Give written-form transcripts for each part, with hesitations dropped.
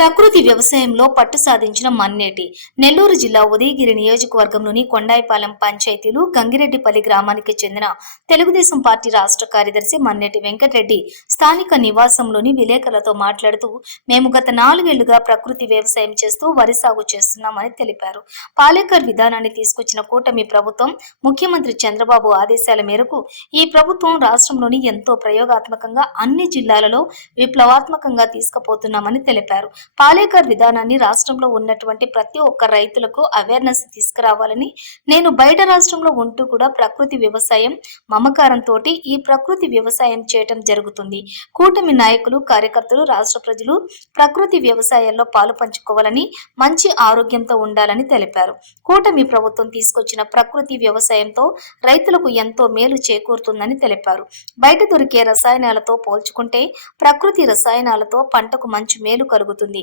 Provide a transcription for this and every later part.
ప్రకృతి వ్యవసాయంలో పట్టు సాధించిన మన్నేటి నెల్లూరు జిల్లా ఉదయగిరి నియోజకవర్గంలోని కొండాయిపాలెం పంచాయతీలు గంగిరెడ్డిపల్లి గ్రామానికి చెందిన తెలుగుదేశం పార్టీ రాష్ట్ర కార్యదర్శి మన్నేటి వెంకటరెడ్డి స్థానిక నివాసంలోని విలేకరులతో మాట్లాడుతూ మేము గత 4 ఏళ్లుగా ప్రకృతి వ్యవసాయం చేస్తూ వరి సాగు చేస్తున్నామని తెలిపారు. పాలేకర్ విధానాన్ని తీసుకొచ్చిన కూటమి ప్రభుత్వం ముఖ్యమంత్రి చంద్రబాబు ఆదేశాల మేరకు ఈ ప్రభుత్వం రాష్ట్రంలోని ఎంతో ప్రయోగాత్మకంగా అన్ని జిల్లాలలో విప్లవాత్మకంగా తీసుకుపోతున్నామని తెలిపారు. పాలేకర్ విధానాన్ని రాష్ట్రంలో ఉన్నటువంటి ప్రతి ఒక్క రైతులకు అవేర్నెస్ తీసుకురావాలని, నేను బయట రాష్ట్రంలో ఉంటూ కూడా ప్రకృతి వ్యవసాయం మమకారంతో ఈ ప్రకృతి వ్యవసాయం చేయటం జరుగుతుంది. కూటమి నాయకులు, కార్యకర్తలు, రాష్ట్ర ప్రజలు ప్రకృతి వ్యవసాయాల్లో పాలు పంచుకోవాలని, మంచి ఆరోగ్యంతో ఉండాలని తెలిపారు. కూటమి ప్రభుత్వం తీసుకొచ్చిన ప్రకృతి వ్యవసాయంతో రైతులకు ఎంతో మేలు చేకూరుతుందని తెలిపారు. బయట దొరికే రసాయనాలతో పోల్చుకుంటే ప్రకృతి రసాయనాలతో పంటకు మంచి మేలు కలుగుతుంది.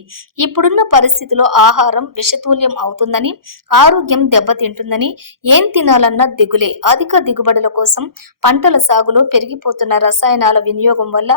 ఇప్పుడున్న పరిస్థితిలో ఆహారం విషతుల్యం అవుతుందని, ఆరోగ్యం దెబ్బతింటుందని, ఏం తినాలన్న దిగులే. అధిక దిగుబడుల కోసం పంటల సాగులో పెరిగిపోతున్న రసాయనాల వినియోగం వల్ల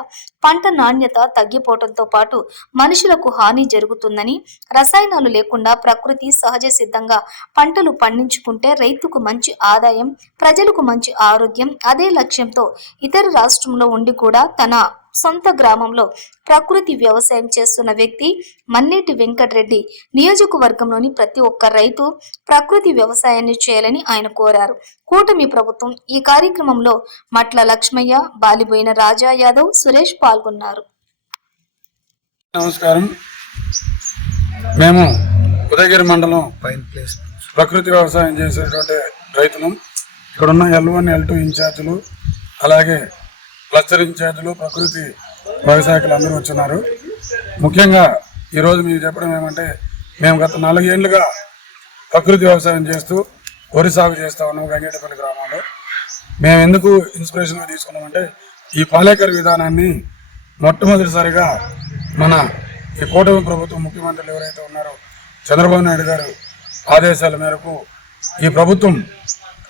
పంట నాణ్యత తగ్గిపోవడంతో పాటు మనుషులకు హాని జరుగుతుందని, రసాయనాలు లేకుండా ప్రకృతి సహజ సిద్ధంగా పంటలు పండించుకుంటే రైతుకు మంచి ఆదాయం, ప్రజలకు మంచి ఆరోగ్యం. అదే లక్ష్యంతో ఇతర రాష్ట్రంలో ఉండి కూడా తన సొంత గ్రామంలో ప్రకృతి వ్యవసాయం చేస్తున్న వ్యక్తి మన్నేటి వెంకటరెడ్డి. నియోజకవర్గంలోని ప్రతి ఒక్క రైతు ప్రకృతి వ్యవసాయాన్ని చేయాలని ఆయన కోరారు. కూటమి ప్రభుత్వం ఈ కార్యక్రమంలో మట్ల లక్ష్మయ్య, బాలిబోయిన రాజా యాదవ్, సురేష్ పాల్గొన్నారు. నమస్కారం. మేము ఉదయగిరి మండలం ప్రకృతి వ్యవసాయం చేసేటువంటి రైతులు, ఇక్కడున్న L1, L2 ఇన్ఛార్జీలు, అలాగే క్లస్టర్ ఇన్ఛార్జీలు, ప్రకృతి వ్యవసాయకులు అందరూ వచ్చినారు. ముఖ్యంగా ఈరోజు మీకు చెప్పడం ఏమంటే, మేము గత 4 ఏళ్లుగా ప్రకృతి వ్యవసాయం చేస్తూ వరి సాగు చేస్తూ ఉన్నాం గంగిరెడ్డిపల్లి గ్రామంలో. మేము ఎందుకు ఇన్స్పిరేషన్గా తీసుకున్నామంటే, ఈ పాలేకర్ విధానాన్ని మొట్టమొదటిసారిగా మన ఈ కూటమి ప్రభుత్వం ముఖ్యమంత్రులు ఎవరైతే ఉన్నారో చంద్రబాబు నాయుడు గారు ఆదేశాల మేరకు ఈ ప్రభుత్వం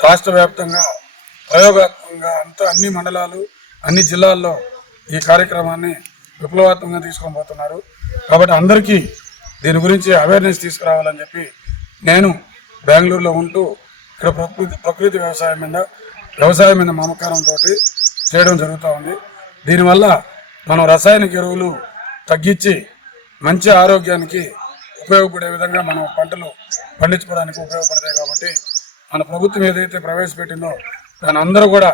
రాష్ట్ర వ్యాప్తంగా ప్రయోగాత్మకంగా అన్ని మండలాలు, అన్ని జిల్లాల్లో ఈ కార్యక్రమాన్ని విప్లవాత్మకంగా తీసుకొని పోతున్నారు. కాబట్టి అందరికీ దీని గురించి అవేర్నెస్ తీసుకురావాలని చెప్పి నేను బెంగళూరులో ఉంటూ ఇక్కడ ప్రకృతి వ్యవసాయం మీద మమకారంతో చేయడం జరుగుతూ ఉంది. దీనివల్ల మనం రసాయనిక ఎరువులు తగ్గించి మంచి ఆరోగ్యానికి ఉపయోగపడే విధంగా మనం పంటలు పండించుకోవడానికి ఉపయోగపడతాయి. కాబట్టి మన ప్రభుత్వం ఏదైతే ప్రవేశపెట్టిందో దాని అందరూ కూడా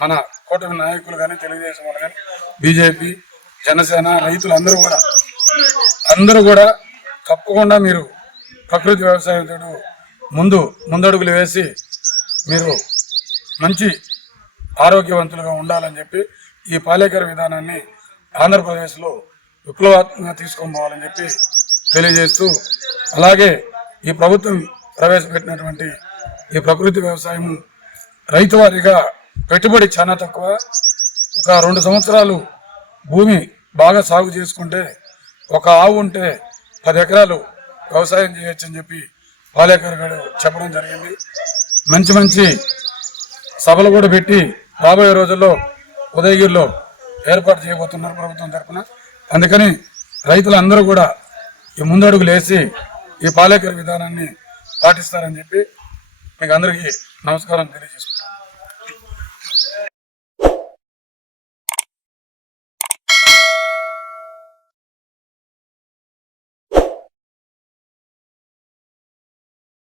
మన కూటమి నాయకులు కానీ, తెలుగుదేశం వాళ్ళు కానీ, బీజేపీ, జనసేన, రైతులు అందరూ కూడా తప్పకుండా మీరు ప్రకృతి వ్యవసాయంతో ముందడుగులు వేసి మీరు మంచి ఆరోగ్యవంతులుగా ఉండాలని చెప్పి ఈ పాలేకర్ విధానాన్ని ఆంధ్రప్రదేశ్లో విప్లవాత్మకంగా తీసుకొని పోవాలని చెప్పి తెలియజేస్తూ, అలాగే ఈ ప్రభుత్వం ప్రవేశపెట్టినటువంటి ఈ ప్రకృతి వ్యవసాయం రైతు వారిగా పెట్టుబడి చాలా తక్కువ. ఒక 2 సంవత్సరాలు భూమి బాగా సాగు చేసుకుంటే, ఒక ఆవు ఉంటే 10 ఎకరాలు వ్యవసాయం చేయొచ్చు అని చెప్పి పాలేకర్ గారు చెప్పడం జరిగింది. మంచి సభలు కూడా పెట్టి రాబోయే రోజుల్లో ఉదయగిరిలో ఏర్పాటు చేయబోతున్నారు ప్రభుత్వం తరఫున. అందుకని రైతులందరూ కూడా ఈ ముందడుగులు వేసి ఈ పాలేకర్ విధానాన్ని పాటిస్తారని చెప్పి మీకు అందరికీ నమస్కారం తెలియజేసుకుంటాను.